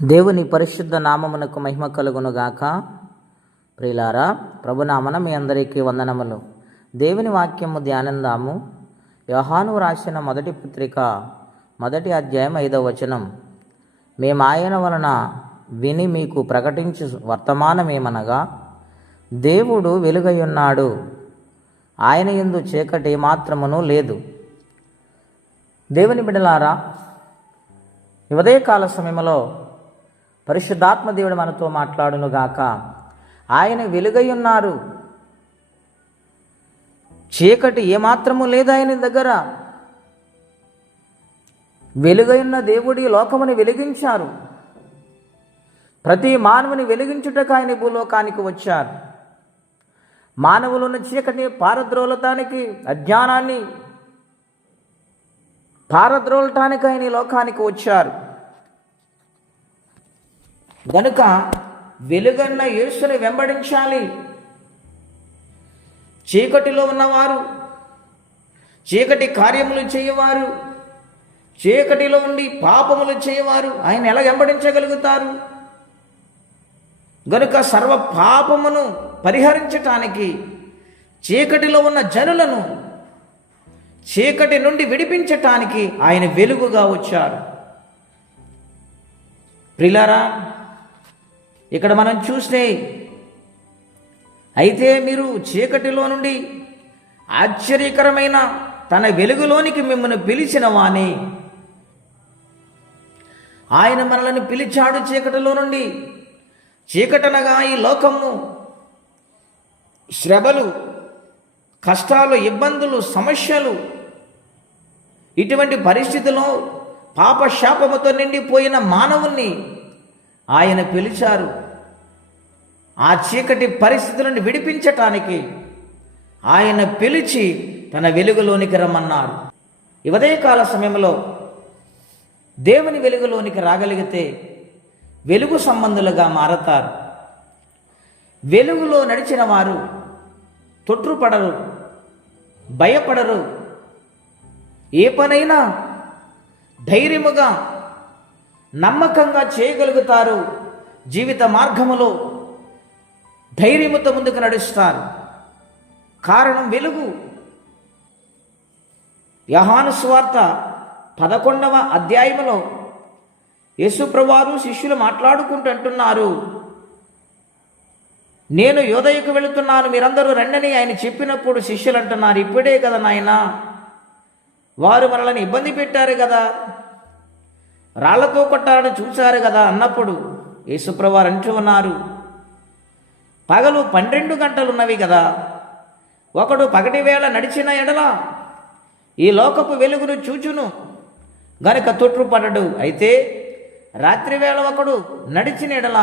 దేవుని పరిశుద్ధ నామమునకు మహిమ కలుగునుగాక. ప్రియులారా, ప్రభునామన మీ అందరికీ వందనములు. దేవుని వాక్యము ధ్యానందాము. యోహాను రాసిన మొదటి పత్రిక 1వ అధ్యాయం 5వ వచనం. మేము ఆయన వలన విని మీకు ప్రకటించు వర్తమానమేమనగా, దేవుడు వెలుగయున్నాడు, ఆయన యందు చీకటి మాత్రమును లేదు. దేవుని బిడ్డలారా, ఈ ఉదయకాల సమయంలో పరిశుద్ధాత్మ దేవుడు మనతో మాట్లాడునుగాక. ఆయన వెలుగై ఉన్నారు, చీకటి ఏమాత్రము లేదు ఆయన దగ్గర. వెలుగై ఉన్న దేవుడి లోకముని వెలిగించారు. ప్రతి మానవుని వెలిగించుటకు ఆయన భూలోకానికి వచ్చారు. మానవులున్న చీకటిని పారద్రోలటానికి, అజ్ఞానాన్ని పారద్రోలటానికి ఆయన ఈ లోకానికి వచ్చారు. గనుక వెలుగన్న యేసుని వెంబడించాలి. చీకటిలో ఉన్నవారు, చీకటి కార్యములు చేయవారు, చీకటిలో ఉండి పాపములు చేయవారు ఆయన ఎలా వెంబడించగలుగుతారు? గనుక సర్వ పాపమును పరిహరించటానికి, చీకటిలో ఉన్న జనులను చీకటి నుండి విడిపించటానికి ఆయన వెలుగుగా వచ్చారు. ప్రియులారా, ఇక్కడ మనం చూస్తే, అయితే మీరు చీకటిలో నుండి ఆశ్చర్యకరమైన తన వెలుగులోనికి మిమ్మల్ని పిలిచిన వాని, ఆయన మనల్ని పిలిచాడు చీకటిలో నుండి. చీకటనగా ఈ లోకము శ్రమలు, కష్టాలు, ఇబ్బందులు, సమస్యలు, ఇటువంటి పరిస్థితిలో పాపశాపముతో నిండిపోయిన మానవుల్ని ఆయన పిలిచారు. ఆ చీకటి పరిస్థితుల నుండి విడిపించటానికి ఆయన పిలిచి తన వెలుగులోనికి రమ్మన్నారు. ఈ ఉదయకాల సమయంలో దేవుని వెలుగులోనికి రాగలిగితే వెలుగు సంబంధులుగా మారతారు. వెలుగులో నడిచిన వారు తొట్రుపడరు, భయపడరు. ఏ పనైనా ధైర్యముగా, నమ్మకంగా చేయగలుగుతారు. జీవిత మార్గములో ధైర్యముతో ముందుకు నడుస్తారు. కారణం వెలుగు. యోహాను సువార్త 11వ అధ్యాయములో యేసుప్రభువారు శిష్యులు మాట్లాడుకుంటూ అంటున్నారు, నేను యోదయకు వెళుతున్నాను, మీరందరూ రండని ఆయన చెప్పినప్పుడు శిష్యులు అంటున్నారు, ఇప్పుడే కదా నాయనా, వారు మనల్ని ఇబ్బంది పెట్టారు కదా, రాళ్లతో కొట్టాలని చూశారు కదా అన్నప్పుడు యేసుప్రభువారు అంటూ ఉన్నారు, పగలు 12 గంటలున్నవి కదా, ఒకడు పగటి వేళ నడిచిన ఎడల ఈ లోకపు వెలుగును చూచును గనుక తొట్రుపడడు. అయితే రాత్రి వేళ ఒకడు నడిచిన ఎడల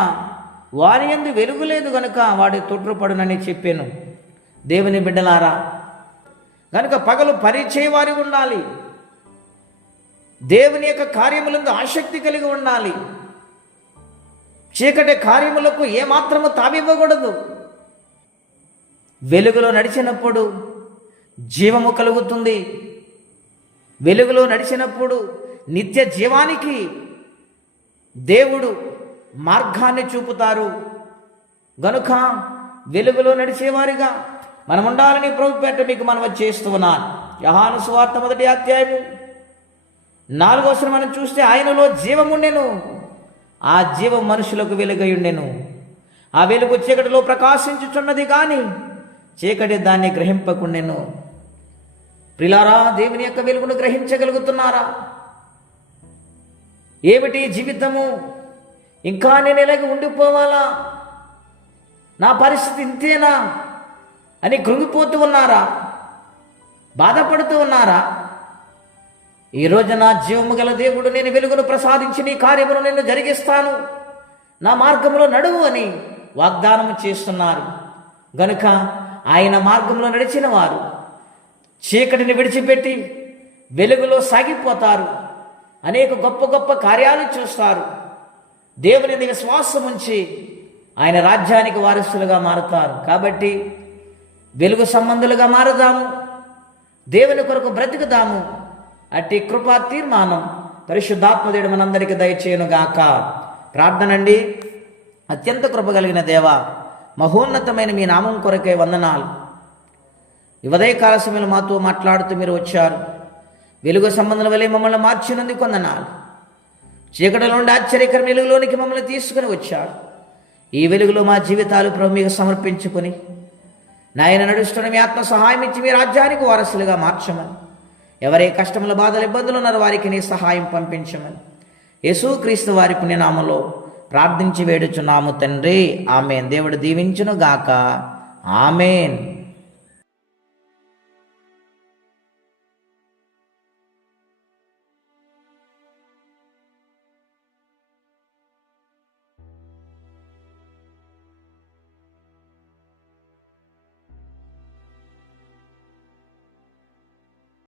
వారి యందు వెలుగు లేదు గనుక వాడి తొట్రుపడునని చెప్పాను. దేవుని బిడ్డలారా, గనుక పగలు పరిచయవారి ఉండాలి. దేవుని యొక్క కార్యములందు ఆసక్తి కలిగి ఉండాలి. చీకటి కార్యములకు ఏమాత్రము తావివ్వకూడదు. వెలుగులో నడిచినప్పుడు జీవము కలుగుతుంది. వెలుగులో నడిచినప్పుడు నిత్య జీవానికి దేవుడు మార్గాన్ని చూపుతారు. గనుక వెలుగులో నడిచేవారిగా మనం ఉండాలని ప్రభుపేట మీకు మనం చేస్తూ ఉన్నాను. యోహాను సువార్త 1వ అధ్యాయము 4వ వచనం మనం చూస్తే, ఆయనలో జీవముండెను, ఆ జీవం మనుషులకు వెలుగయుండెను, ఆ వెలుగు చీకటిలో ప్రకాశించుచున్నది కానీ చీకటి దాన్ని గ్రహింపకుండెను. ప్రియులారా, దేవుని యొక్క వెలుగును గ్రహించగలుగుతున్నారా? ఏమిటి జీవితము? ఇంకా నేను ఇలాగ ఉండిపోవాలా? నా పరిస్థితి ఇంతేనా అని కృంగిపోతూ ఉన్నారా? బాధపడుతూ ఉన్నారా? ఈ రోజు నా జీవము గల దేవుడు నేను వెలుగును ప్రసాదించి నీ కార్యమును నేను జరిగిస్తాను, నా మార్గంలో నడువు అని వాగ్దానం చేస్తున్నారు. గనుక ఆయన మార్గంలో నడిచిన వారు చీకటిని విడిచిపెట్టి వెలుగులో సాగిపోతారు. అనేక గొప్ప గొప్ప కార్యాలు చూస్తారు. దేవుని విశ్వాసం ఉంచి ఆయన రాజ్యానికి వారసులుగా మారుతారు. కాబట్టి వెలుగు సంబంధులుగా మారుదాము, దేవుని కొరకు బ్రతుకుదాము. అట్టి కృపా తీర్మానం పరిశుద్ధాత్మ దేవుడు మనందరికీ దయచేయును గాక. ప్రార్థనండి. అత్యంత కృప కలిగిన దేవ, మహోన్నతమైన మీ నామం కొరకే వందనాలు. ఈ ఉదయకాల సమయంలో మాతో మాట్లాడుతూ మీరు వచ్చారు. వెలుగు సంబంధుల వలె మమ్మల్ని మార్చినందుకు వందనాలు. చీకటిలో నుండి ఆశ్చర్యకర వెలుగులోనికి మమ్మల్ని తీసుకుని వచ్చారు. ఈ వెలుగులో మా జీవితాలు ప్రభు మీకు సమర్పించుకొని నాయన నడుస్తున్న మీ ఆత్మ సహాయం ఇచ్చి మీ రాజ్యానికి వారసులుగా మార్చమని, ఎవరే కష్టముల బాధలు ఇబ్బందులు ఉన్నారో వారికి నీ సహాయం పంపించమని యేసుక్రీస్తు వారి పుణ్యనామంలో ప్రార్థించి వేడుచున్నాము తండ్రి. ఆమేన్. దేవుడు దీవించును గాక. ఆమేన్.